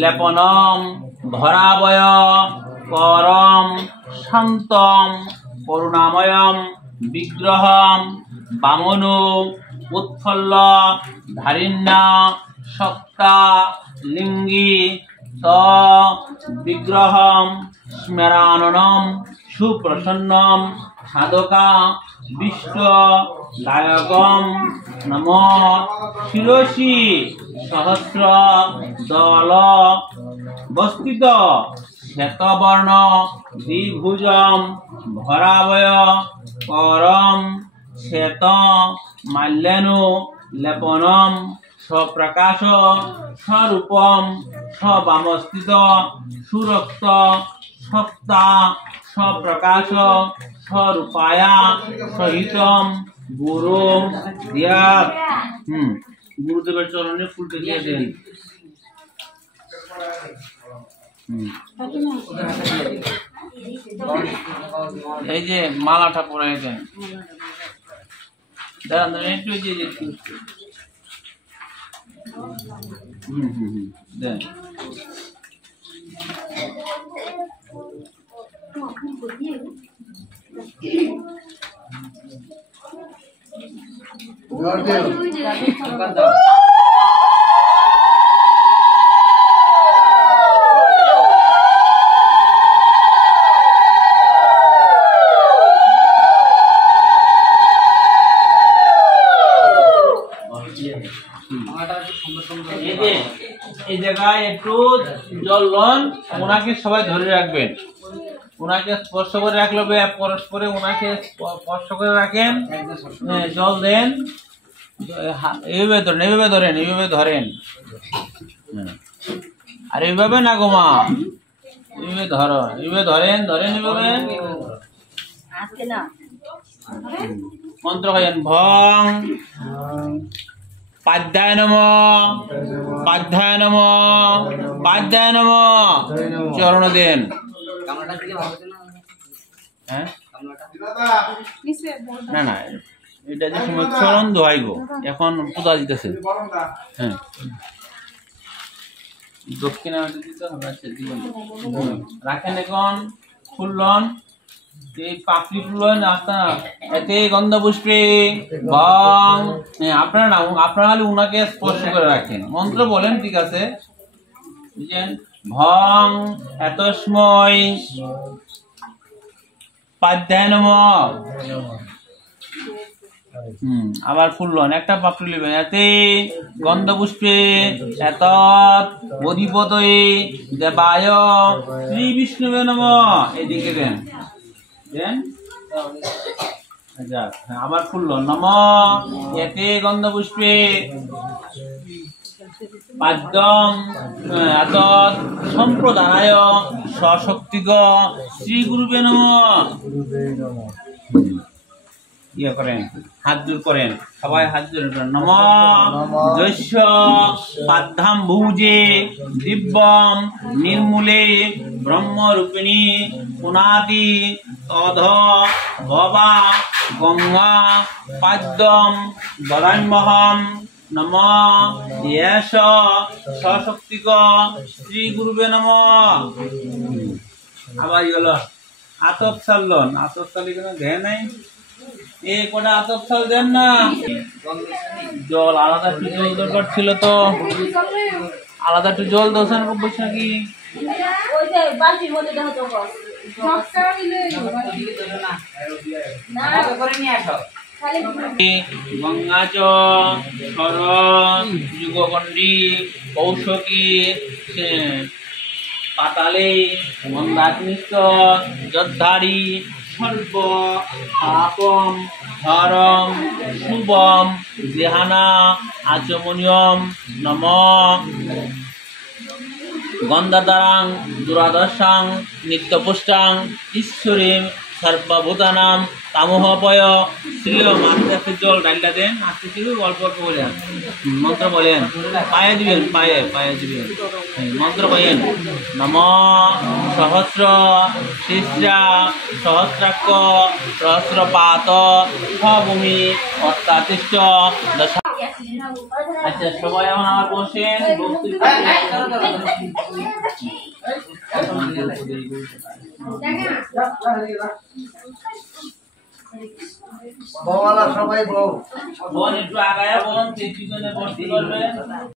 লেপনম ধরাবয় পরম শান্তম করুণাময়ম বিগ্রহম বামনো উৎফল্ল ধারিণ্যা সত্তা লিঙ্গি ত বিগ্রহম স্মরাননম সুপ্রসন্নম সাধকা বিষ্ট দায়কম নম শিরসি সহস্র দল বস্তিত শ্বেতবর্ণ দ্বিভুজম ভরাবয় করম শ্বেত মাল্যানু লেপনম স্বপ্রকাশ স্বরূপম স্ববামস্থিত সুরক্ত সত্তা স্বপ্রকাশ স্বরূপায়া সহিতম গুরু দিয়াত। গুরুদেবের চরণে ফুলটা দিয়ে দেন। এই যে মালাটা পরাই দেন। একটু দেন। এই জায়গায় একটু জল লন, ওনাকে সবাই ধরে রাখবেন, ওনাকে স্পর্শ করে রাখলে পরস্পরে ওনাকে স্পর্শ করে রাখেন, জল দেন, এইভাবে ধরেন, এইভাবে ধরেন, এইভাবে ধরেন, আর এইভাবে না গোমা, এইভাবে ধরো, এইভাবে ধরেন, ধরেন এইভাবে মন্ত্র খাইয়েন। ভং পাধ্যায় নম, পাধ্যায় নম, পাধ্যায় নম, চরণ দেন। হ্যাঁ না না, এটা যে সময় চরণ দোয়াইব, এখন পূজা দিতেছে। হ্যাঁ দক্ষিণা দিতে হবে, রাখেন এখন ফুলন, এই পাপড়ি ফুলন এতে গন্ধ পুষ্পে ভং, আপনারা না, আপনারা খালি উনাকে স্পর্শ করে রাখেন, মন্ত্র বলেন, ঠিক আছে। ভং এতস্মৈ পাধ্যায় নম, আবার ফুলন, একটা পাপড়ি নেবেন, এতে গন্ধ পুষ্পে এত অধিপতয়ে দেবায় শ্রী বিষ্ণুবে নম, এদিকে দেন, দেন। আবার ফুলল নম এতে গন্ধ পুষ্পে পাদ্যম এত সম্প্রদায় স্বশক্তিগ শ্রী গুরুবে নম। ইয়ে করেন, হাত জোর করেন, সবাই হাত জোর করেন। নম যস্য পাদ্ধাম ভুজে দিব্যম নির্মূলে ব্রহ্মরূপিণী পুনাতি তধ ভবা গঙ্গা পাদ্যম দরাম্যহম নম এষ সশক্তিক শ্রী গুরুবে নম। আবার হলো আতপ সালন, আতপ সালি কোনো ধ্যান নাই, এই কটা আতপ সাল দেন না, জল আলাদা একটু জল দরকার ছিল, তো আলাদা একটু জল দোষণ বসে নাকি গঙ্গা চ শরণ যুগকণ্ডী কৌশকী পাতালে মন্দাগ্নিস্ত যোদ্ধারী সর্ব পাপম হরম শুভম দেহানা আচমনিয়ম নম গন্ধাধারাং দুরাদর্শাং নিত্যপুষ্টাং ঈশ্বরীম সর্বভূতানাম তামোহপয় শ্রীয় মাথা জল ডালটা দেন, আস্তে ছিল অল্প অল্প বলেন, মন্ত্র বলেন, পায়ে দিবেন, পায়ে পায়ে দিবেন, মন্ত্র বলেন। নম সহস্র শিষ্যা সহস্রাক্ষ সহস্রপাত ভূমি অষ্টাতিষ্ঠ দশা আচ্ছা সবাই এখন আমার বসেন সবাই বউ বোন একটু আগায়া বলুন 3 জনে বসতে পারবে